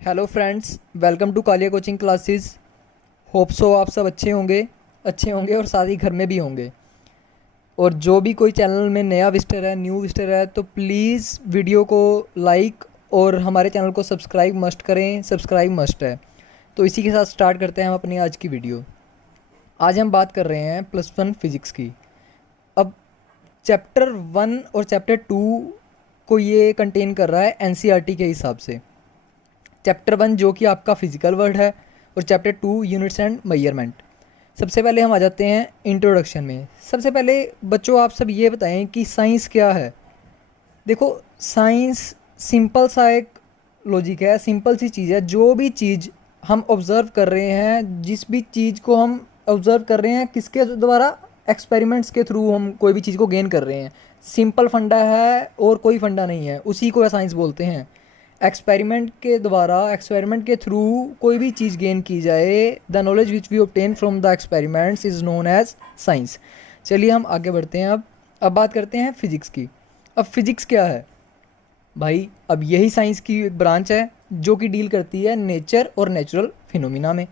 Hello friends, welcome to Kalia coaching classes. Hope so आप सब अच्छे होंगे और साथ ही घर में भी होंगे। और जो भी कोई चैनल में नया विजिटर है, न्यू विजिटर है, तो प्लीज़ वीडियो को लाइक और हमारे चैनल को सब्सक्राइब मस्ट करें। सब्सक्राइब मस्ट है। तो इसी के साथ स्टार्ट करते हैं हम अपनी आज की वीडियो। आज हम बात कर रहे हैं +1 फिज़िक्स की। अब चैप्टर 1 और चैप्टर 2 को ये कंटेन कर रहा है एनसीईआरटी के हिसाब से। चैप्टर 1 जो कि आपका फिजिकल वर्ड है और चैप्टर 2 यूनिट्स एंड मेजरमेंट। सबसे पहले हम आ जाते हैं इंट्रोडक्शन में। सबसे पहले बच्चों आप सब ये बताएं कि साइंस क्या है। देखो, साइंस सिंपल सा एक लॉजिक है, सिंपल सी चीज़ है। जो भी चीज़ हम ऑब्ज़र्व कर रहे हैं, जिस भी चीज़ को हम ऑब्ज़र्व कर रहे हैं, किसके द्वारा? एक्सपेरिमेंट्स के थ्रू हम कोई भी चीज़ को गेन कर रहे हैं। सिंपल फंडा है और कोई फंडा नहीं है, उसी को साइंस बोलते हैं। एक्सपेरिमेंट के द्वारा, एक्सपेरिमेंट के थ्रू कोई भी चीज़ गेन की जाए, the knowledge which we obtain from the experiments is known as science. चलिए हम आगे बढ़ते हैं। अब बात करते हैं फिजिक्स की। अब फिजिक्स क्या है भाई? अब यही साइंस की एक ब्रांच है जो कि डील करती है नेचर और नेचुरल फिनोमिना में।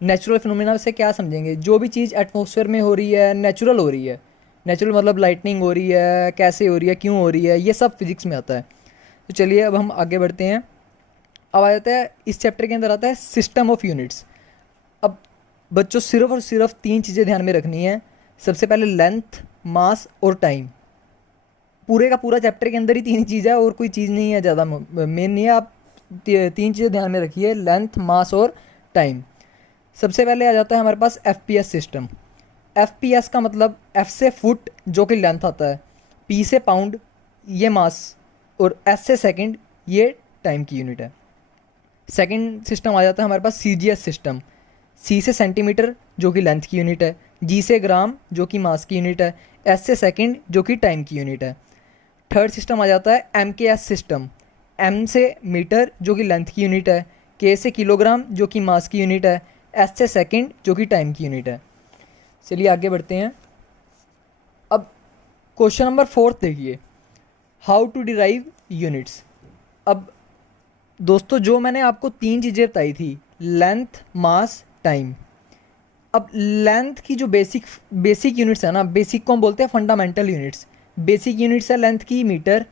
नेचुरल फिनोमिना से क्या समझेंगे? जो भी चीज़ एटमॉस्फेयर में हो रही है, नेचुरल हो रही है। नेचुरल मतलब लाइटनिंग हो रही है, कैसे हो रही है, क्यों हो रही है, ये सब फिजिक्स में आता है। तो चलिए अब हम आगे बढ़ते हैं। अब आ जाता है, इस चैप्टर के अंदर आता है सिस्टम ऑफ यूनिट्स। अब बच्चों सिर्फ और सिर्फ 3 चीज़ें ध्यान में रखनी है। सबसे पहले लेंथ, मास और टाइम। पूरे का पूरा चैप्टर के अंदर ही 3 चीज़ है और कोई चीज़ नहीं है, ज़्यादा मेन नहीं है। आप 3 चीज़ें ध्यान में रखिए, लेंथ, मास और टाइम। सबसे पहले आ जाता है हमारे पास एफपीएस सिस्टम। एफपीएस का मतलब एफ से फुट जो कि लेंथ आता है, पी से पाउंड ये मास, और एस से सेकंड ये टाइम की यूनिट है। सेकंड सिस्टम आ जाता है हमारे पास सीजीएस सिस्टम। सी से सेंटीमीटर जो कि लेंथ की यूनिट है, जी से ग्राम जो कि मास की यूनिट है, एस से सेकंड जो कि टाइम की यूनिट है। थर्ड सिस्टम आ जाता है एम के एस सिस्टम। एम से मीटर जो कि लेंथ की यूनिट है, के से किलोग्राम जो कि मास की यूनिट है, एस से सेकंड जो कि टाइम की यूनिट है। चलिए आगे बढ़ते हैं। अब क्वेश्चन नंबर 4 देखिए, हाउ टू डिराइव यूनिट्स। अब दोस्तों जो मैंने आपको 3 चीज़ें बताई थी, लेंथ, मास, टाइम। अब लेंथ की जो बेसिक यूनिट्स है ना, बेसिक को हम बोलते हैं फंडामेंटल यूनिट्स। बेसिक यूनिट्स है लेंथ की मीटर,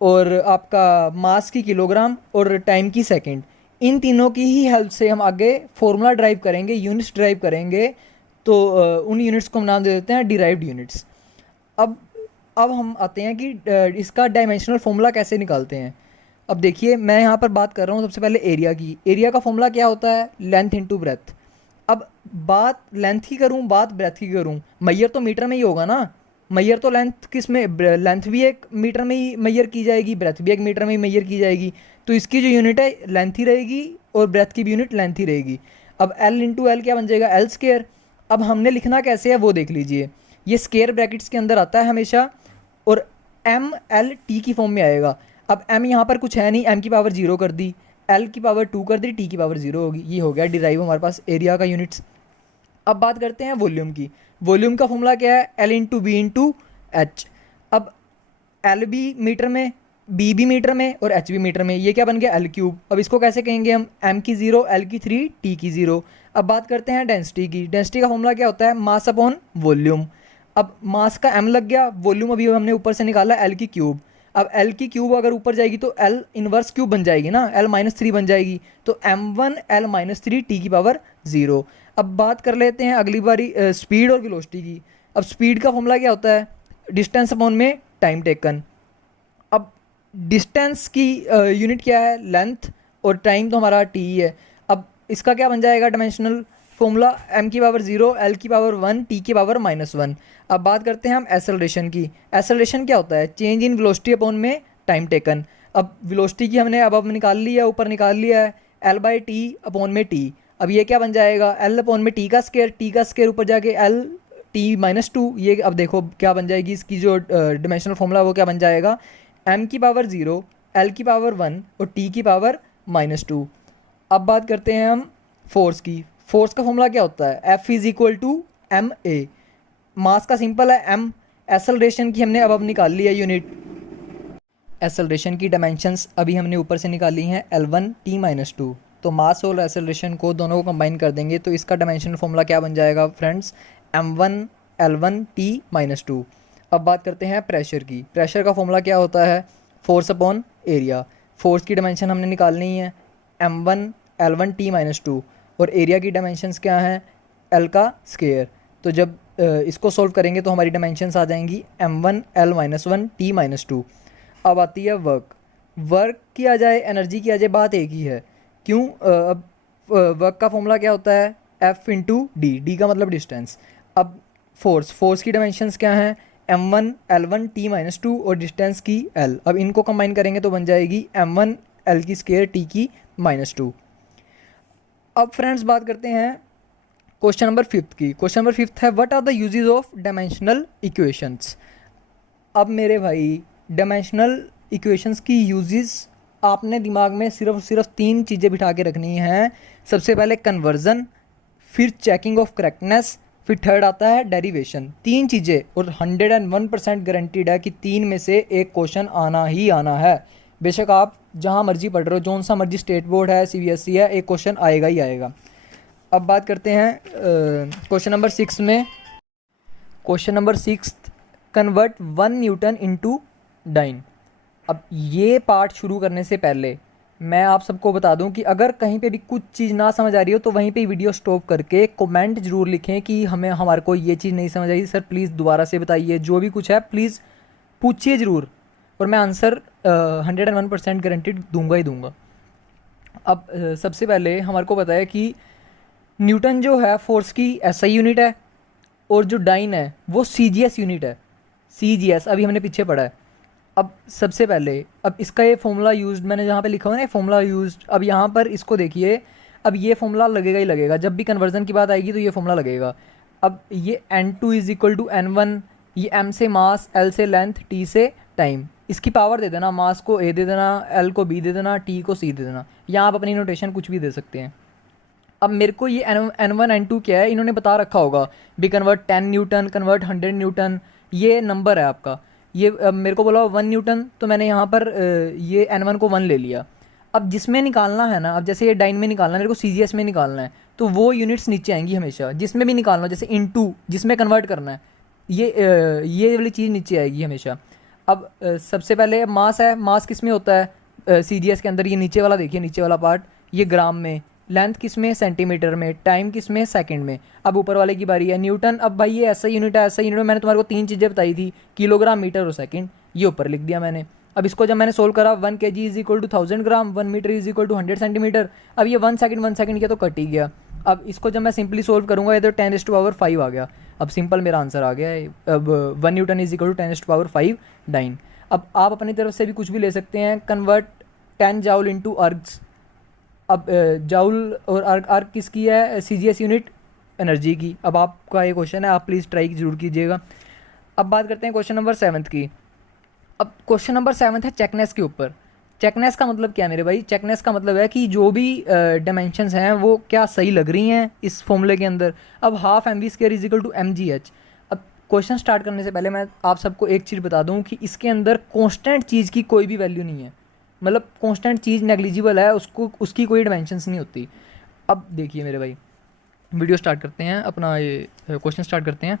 और आपका मास की किलोग्राम, और टाइम की सेकंड। इन तीनों की ही हेल्प से हम आगे फॉर्मूला ड्राइव करेंगे, यूनिट्स ड्राइव करेंगे। तो उन यूनिट्स को हम नाम दे देते हैं डिराइव्ड यूनिट्स। अब अब हम आते हैं कि इसका डायमेंशनल फॉर्मूला कैसे निकालते हैं। अब देखिए, मैं यहाँ पर बात कर रहा हूँ सबसे पहले एरिया की। एरिया का फॉर्मूला क्या होता है? Length into breadth. अब बात लेंथ की करूँ, बात ब्रेथ की करूँ, मैयर तो मीटर में ही होगा ना। मैयर तो लेंथ किस में? लेंथ भी एक मीटर में ही मैयर की जाएगी, ब्रेथ भी एक मीटर में ही मैयर की जाएगी। तो इसकी जो यूनिट है लेंथ ही रहेगी और ब्रेथ की भी यूनिट लेंथ ही रहेगी। अब एल इंटू एल क्या बन जाएगा? L square. अब हमने लिखना कैसे है वो देख लीजिए। ये स्केयर ब्रैकेट्स के अंदर आता है हमेशा, और एम एल टी की फॉर्म में आएगा। अब एम यहाँ पर कुछ है नहीं, एम की पावर 0 कर दी, एल की पावर 2 कर दी, टी की पावर 0 होगी। ये हो गया डिराइव हमारे पास एरिया का यूनिट्स। अब बात करते हैं वॉल्यूम की। वॉल्यूम का फॉर्मूला क्या है? L into B into H. अब एल भी मीटर में, बी भी मीटर में और एच भी मीटर में, ये क्या बन गया? L cube. अब इसको कैसे कहेंगे हम? एम की 0, एल की 3, टी की 0। अब बात करते हैं डेंसिटी की। डेंसिटी का फॉर्मूला क्या होता है? Mass upon volume. अब मास का एम लग गया, वॉल्यूम अभी हमने ऊपर से निकाला एल की क्यूब। अब एल की क्यूब अगर ऊपर जाएगी तो एल इनवर्स क्यूब बन जाएगी ना, एल-3 बन जाएगी। तो m1 l-3 टी की पावर 0। अब बात कर लेते हैं अगली बारी स्पीड और वेलोसिटी की। अब स्पीड का फॉर्मूला क्या होता है? डिस्टेंस अपॉन में टाइम टेकन। अब डिस्टेंस की यूनिट क्या है? लेंथ, और टाइम तो हमारा टी ही है। अब इसका क्या बन जाएगा डायमेंशनल फॉर्मूला? एम की पावर 0, एल की पावर 1, टी की पावर -1। अब बात करते हैं हम एसेलरेशन की। एसेलरेशन क्या होता है? चेंज इन वेलोसिटी अपॉन में टाइम टेकन। अब वेलोसिटी की हमने अब निकाल लिया है, ऊपर निकाल लिया है, एल बाई टी अपॉन में टी। अब ये क्या बन जाएगा? एल अपॉन में टी का स्केयर, टी का स्केयर ऊपर जाके एल टी-2। ये अब देखो क्या बन जाएगी इसकी जो डायमेंशनल फॉर्मूला, वो क्या बन जाएगा? एम की पावर 0, एल की पावर 1 और टी की पावर -2। अब बात करते हैं हम फोर्स की। फोर्स का फॉर्मूला क्या होता है? F is equal to M A. Mass का सिंपल है एम। एसेलरेशन की हमने अब निकाल ली है यूनिट। एसेलरेशन की डायमेंशंस अभी हमने ऊपर से निकाली हैं L1T-2, तो मास और एसेलरेशन को दोनों को कंबाइन कर देंगे तो इसका डायमेंशन फॉर्मूला क्या बन जाएगा फ्रेंड्स, M1L1T-2। अब बात करते हैं प्रेशर की। प्रेशर का फॉर्मूला क्या होता है, फोर्स अपॉन एरिया। फोर्स की डायमेंशन हमने निकालनी है M1L1T-2 और एरिया की डायमेंशंस क्या हैं, L का स्क्वायर। तो जब इसको सोल्व करेंगे तो हमारी डायमेंशंस आ जाएंगी M1L-1T-2। अब आती है वर्क किया जाए एनर्जी किया जाए, बात एक ही है। क्यों, अब वर्क का फॉर्मूला क्या होता है, F इंटू डी, डी का मतलब डिस्टेंस। अब फोर्स की डायमेंशंस क्या हैं, M1L1T-2 और डिस्टेंस की L। अब इनको कंबाइन करेंगे तो बन जाएगी M1L की स्क्वायर T की -2। अब फ्रेंड्स बात करते हैं क्वेश्चन नंबर 5 की। क्वेश्चन नंबर 5 है what are the uses of dimensional equations. अब मेरे भाई डायमेंशनल इक्वेशंस की यूजेस आपने दिमाग में सिर्फ 3 चीज़ें बिठा के रखनी हैं। सबसे पहले कन्वर्जन, फिर चेकिंग ऑफ करेक्टनेस, फिर थर्ड आता है डेरिवेशन। 3 चीज़ें, और 101% गारंटीड है कि 3 में से एक क्वेश्चन आना ही आना है। बेशक आप जहाँ मर्जी पढ़ रहे हो, जौन सा मर्जी स्टेट बोर्ड है, CBSE है, एक क्वेश्चन आएगा ही आएगा। अब बात करते हैं क्वेश्चन नंबर 6 में। Question number 6, convert 1 newton into dyne. अब ये पार्ट शुरू करने से पहले मैं आप सबको बता दूं कि अगर कहीं पे भी कुछ चीज़ ना समझ आ रही हो तो वहीं पे वीडियो स्टॉप करके कमेंट ज़रूर लिखें कि हमारे को ये चीज़ नहीं समझ आई सर, प्लीज़ दोबारा से बताइए। जो भी कुछ है प्लीज़ पूछिए ज़रूर, और मैं आंसर 101% गारंटीड दूंगा ही दूंगा। अब सबसे पहले हमारे को पता है कि न्यूटन जो है फोर्स की SI यूनिट है, और जो डाइन है वो CGS यूनिट है। CGS अभी हमने पीछे पढ़ा है। अब सबसे पहले अब इसका ये फॉर्मूला यूज्ड, मैंने जहाँ पे लिखा हुआ है ना फॉर्मूला यूज्ड, अब यहाँ पर इसको देखिए। अब ये फॉर्मूला लगेगा ही लगेगा, जब भी कन्वर्जन की बात आएगी तो ये फॉर्मूला लगेगा। अब ये N2 = N1, ये M से मास, L से लेंथ, T से टाइम। इसकी पावर दे देना, मास को A दे देना, L को B दे देना, T को C दे देना। यहाँ आप अपनी नोटेशन कुछ भी दे सकते हैं। अब मेरे को ये N1 N2 क्या है इन्होंने बता रखा होगा, भी कन्वर्ट 10 न्यूटन, कन्वर्ट 100 न्यूटन, ये नंबर है आपका। ये मेरे को बोला 1 न्यूटन, तो मैंने यहाँ पर ये N1 को 1 ले लिया। अब जिसमें निकालना है ना, अब जैसे ये डाइन में निकालना है, मेरे को CGS में निकालना है, तो वो यूनिट्स नीचे आएंगी हमेशा। जिसमें भी निकालना हो, जैसे इनटू जिसमें कन्वर्ट करना है, ये वाली चीज़ नीचे आएगी हमेशा। अब सबसे पहले मास है, मास किस में होता है CGS के अंदर, ये नीचे वाला देखिए, नीचे वाला पार्ट ये ग्राम में, लेंथ किस में सेंटीमीटर में, टाइम किस में सेकंड में। अब ऊपर वाले की बारी है न्यूटन। अब भाई ये ऐसा यूनिट है, ऐसा यूनिट में मैंने तुम्हारे को 3 चीज़ें बताई थी, किलोग्राम, मीटर और सेकंड, ये ऊपर लिख दिया मैंने। अब इसको जब मैंने सोल्व करा, 1 kg = 1000 ग्राम, 1 मीटर = 100 सेंटीमीटर। अब ये 1 सेकंड किया तो कट ही गया। अब इसको जब मैं सिंपली सोल्व करूँगा, ये तो 10⁵ आ गया। अब सिंपल मेरा आंसर आ गया है। अब 1 न्यूटन = 10⁵ डाइन। अब आप अपनी तरफ से भी कुछ भी ले सकते हैं। Convert 10 joule into ergs. अब जाउल और अर्ग किसकी है, CGS यूनिट एनर्जी की। अब आपका ये क्वेश्चन है, आप प्लीज़ ट्राई जरूर कीजिएगा। अब बात करते हैं क्वेश्चन नंबर 7 की। अब क्वेश्चन नंबर 7 है चेकनेस के ऊपर। चेकनेस का मतलब क्या है मेरे भाई, चेकनेस का मतलब है कि जो भी डायमेंशंस हैं वो क्या सही लग रही हैं इस फॉर्मूले के अंदर। अब ½ mv² = mgh। अब क्वेश्चन स्टार्ट करने से पहले मैं आप सबको एक चीज़ बता दूं कि इसके अंदर कांस्टेंट चीज़ की कोई भी वैल्यू नहीं है, मतलब कांस्टेंट चीज़ नेग्लिजिबल है, उसकी कोई डायमेंशंस नहीं होती। अब देखिए मेरे भाई, वीडियो स्टार्ट करते हैं, अपना ये क्वेश्चन स्टार्ट करते हैं।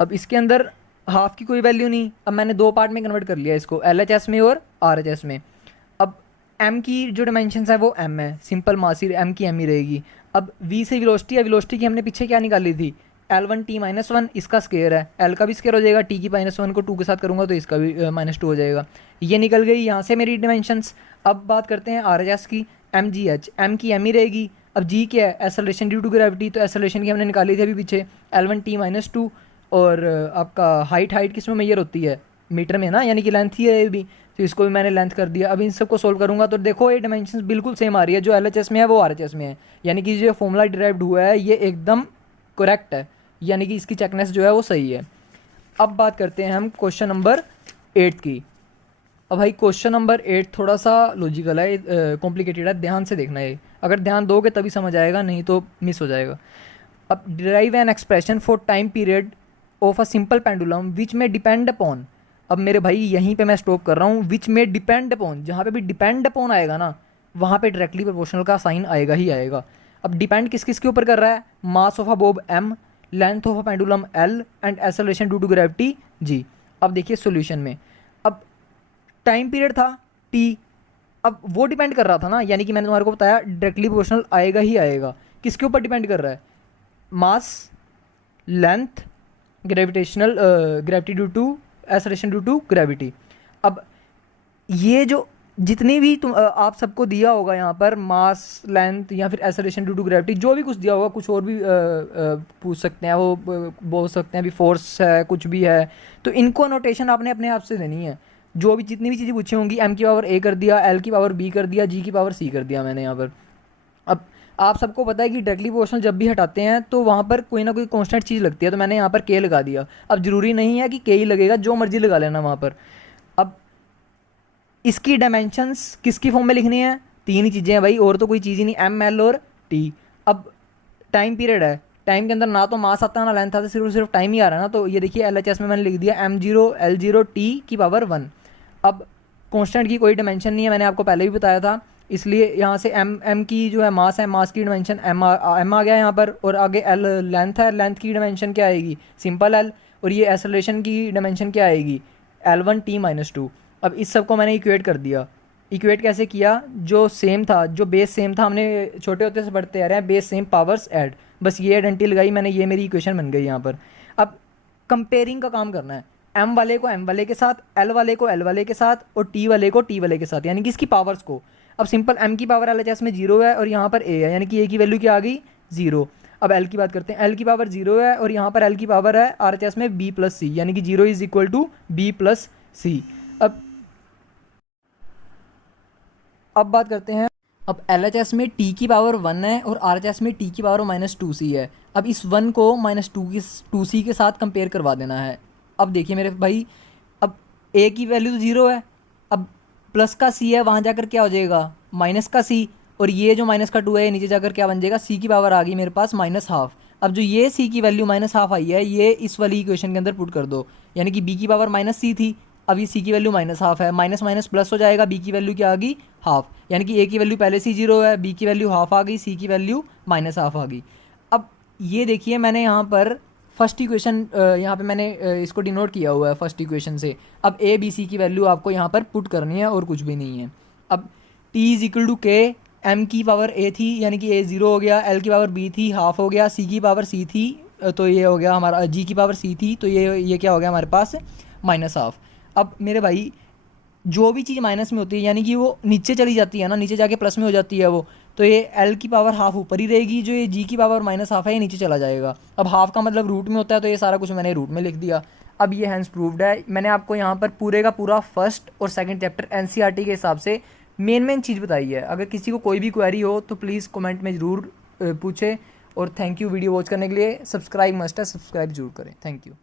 अब इसके अंदर हाफ की कोई वैल्यू नहीं। अब मैंने 2 पार्ट में कन्वर्ट कर लिया इसको, LHS में और RHS में। अब M की जो डायमेंशंस है वो M है, सिंपल मास ही M की M ही रहेगी। अब V से वेलोसिटी है, वेलोसिटी की हमने पीछे क्या निकाली थी, L1T-1, इसका स्क्वायर है, L का भी स्क्वायर हो जाएगा, T की -1 को 2 के साथ करूँगा तो इसका भी -2 हो जाएगा। ये निकल गई यहाँ से मेरी डायमेंशंस। अब बात करते हैं RHS की, MGH, M की M ही रहेगी। अब G क्या है, एक्सेलरेशन ड्यू टू ग्रेविटी, तो एक्सेलरेशन की हमने निकाली थी अभी पीछे, L1T-2। और आपका हाइट किस में मेजर होती है, मीटर में ना, यानी कि लेंथ ही है ये भी, तो इसको भी मैंने लेंथ कर दिया। अब इन सबको सोल्व करूँगा तो देखो ये डायमेंशंस बिल्कुल सेम आ रही है, जो LHS में है वो RHS में है, यानी कि जो फॉर्मूला डिराइव्ड हुआ है ये एकदम करेक्ट है, यानी कि इसकी चेकनेस जो है वो सही है। अब बात करते हैं हम क्वेश्चन नंबर 8 की। अब भाई क्वेश्चन नंबर 8 थोड़ा सा लॉजिकल है, कॉम्प्लिकेटेड है, ध्यान से देखना है। अगर ध्यान दोगे तभी समझ आएगा, नहीं तो मिस हो जाएगा। अब derive an expression for time period of a simple pendulum which में डिपेंड अपॉन। अब मेरे भाई यहीं पे मैं स्टॉप कर रहा हूँ, विच में डिपेंड अपॉन, जहाँ पे भी डिपेंड अपॉन आएगा ना वहाँ पे डायरेक्टली प्रोपोर्शनल का साइन आएगा ही आएगा। अब डिपेंड किस किस के ऊपर कर रहा है, mass of a bob m, length of a pendulum l and acceleration due to gravity g। अब देखिए सॉल्यूशन में, अब टाइम पीरियड था t, अब वो डिपेंड कर रहा था ना, यानी कि मैंने तुम्हारे को बताया डायरेक्टली प्रोपोर्शनल आएगा ही आएगा। किसके ऊपर डिपेंड कर रहा है, mass, length, gravitational gravity due to acceleration due to gravity. अब ये जो जितनी भी तुम आप सबको दिया होगा यहाँ पर मास, लेंथ या फिर एक्सेलरेशन ड्यू टू ग्रेविटी, जो भी कुछ दिया होगा, कुछ और भी पूछ सकते हैं, वो बोल सकते हैं अभी फोर्स है, कुछ भी है, तो इनको नोटेशन आपने अपने आप से देनी है। जो भी जितनी भी चीज़ें पूछी होंगी, m की पावर a कर दिया, l की पावर b कर दिया, g की पावर c कर दिया मैंने यहाँ पर। अब आप सबको पता है कि डायरेक्टली प्रोपोर्शनल जब भी हटाते हैं तो वहाँ पर कोई ना कोई कांस्टेंट चीज़ लगती है, तो मैंने यहाँ पर k लगा दिया। अब ज़रूरी नहीं है कि k ही लगेगा, जो मर्जी लगा लेना वहाँ पर। अब इसकी डायमेंशंस किसकी फॉर्म में लिखनी है, तीन ही चीज़ें हैं भाई, और तो कोई चीज़ ही नहीं, m, l और t। अब टाइम पीरियड है, टाइम के अंदर ना तो मास आता है ना लेंथ आता है, सिर्फ टाइम ही आ रहा है ना, तो ये देखिए LHS में मैंने लिख दिया m0 l0 t की पावर 1। अब कांस्टेंट की कोई डायमेंशन नहीं है, मैंने आपको पहले भी बताया था, इसलिए यहाँ से m की जो है मास है, मास की डायमेंशन m आ गया यहाँ पर, और आगे l लेंथ है, लेंथ की डायमेंशन क्या आएगी, सिंपल l, और ये एक्सेलरेशन की डायमेंशन क्या आएगी, l1 t-2। अब इस सब को मैंने इक्वेट कर दिया। इक्वेट कैसे किया, जो सेम था, जो बेस सेम था, हमने छोटे होते से पढ़ते आ रहे हैं, बेस सेम पावर्स ऐड, बस ये आइडेंटिटी लगाई मैंने, ये मेरी इक्वेशन बन गई यहाँ पर। अब कंपेयरिंग का काम करना है, m वाले को m वाले के साथ, l वाले को l वाले के साथ, और t वाले को t वाले के साथ, यानी कि इसकी पावर्स को। अब सिंपल m की पावर LHS में 0 है और यहाँ पर a है, यानी कि a की वैल्यू क्या आ गई, 0। अब l की बात करते हैं, l की पावर 0 है और यहाँ पर l की पावर है RHS में b प्लस सी, यानी कि 0 is equal to b plus C. अब बात करते हैं, अब LHS में t की पावर 1 है और RHS में t की पावर -2c है। अब इस 1 को -2c के साथ कंपेयर करवा देना है। अब देखिए मेरे भाई, अब a की वैल्यू तो 0 है, अब प्लस का c है, वहाँ जाकर क्या हो जाएगा, माइनस का c, और ये जो माइनस का 2 है नीचे जाकर क्या बन जाएगा, c की पावर आ गई मेरे पास -12। अब जो ये c की वैल्यू -12 आई है, ये इस वाली इक्वेशन के अंदर पुट कर दो, यानी कि b की पावर -c थी, अब ये c की वैल्यू -12 है, माइनस माइनस प्लस हो जाएगा, b की वैल्यू क्या आ गई, हाफ, यानी कि a की वैल्यू पहले से 0 है, b की वैल्यू हाफ आ गई, c की वैल्यू -12 आ गई। अब ये देखिए मैंने यहाँ पर फर्स्ट इक्वेशन, यहाँ पे मैंने इसको डिनोट किया हुआ है फर्स्ट इक्वेशन से। अब a b c की वैल्यू आपको यहाँ पर पुट करनी है और कुछ भी नहीं है। अब t is equal to k, m की पावर a थी यानी कि a 0 हो गया, l की पावर b थी हाफ हो गया, c की पावर c थी तो ये हो गया हमारा, g की पावर c थी तो ये क्या हो गया हमारे पास, -12। अब मेरे भाई जो भी चीज़ माइनस में होती है यानी कि वो नीचे चली जाती है ना, नीचे जाके प्लस में हो जाती है वो, तो ये l की पावर हाफ ऊपर ही रहेगी, जो ये g की पावर -12 है ये नीचे चला जाएगा। अब हाफ का मतलब रूट में होता है, तो ये सारा कुछ मैंने रूट में लिख दिया। अब ये हैंस प्रूव्ड है। मैंने आपको यहाँ पर पूरे का पूरा फर्स्ट और सेकंड चैप्टर NCERT के हिसाब से मेन चीज़ बताई है। अगर किसी को कोई भी क्वेरी हो तो प्लीज़ कमेंट में ज़रूर पूछे। और थैंक यू वीडियो वॉच करने के लिए। सब्सक्राइब मस्ट है, सब्सक्राइब जरूर करें। Thank you.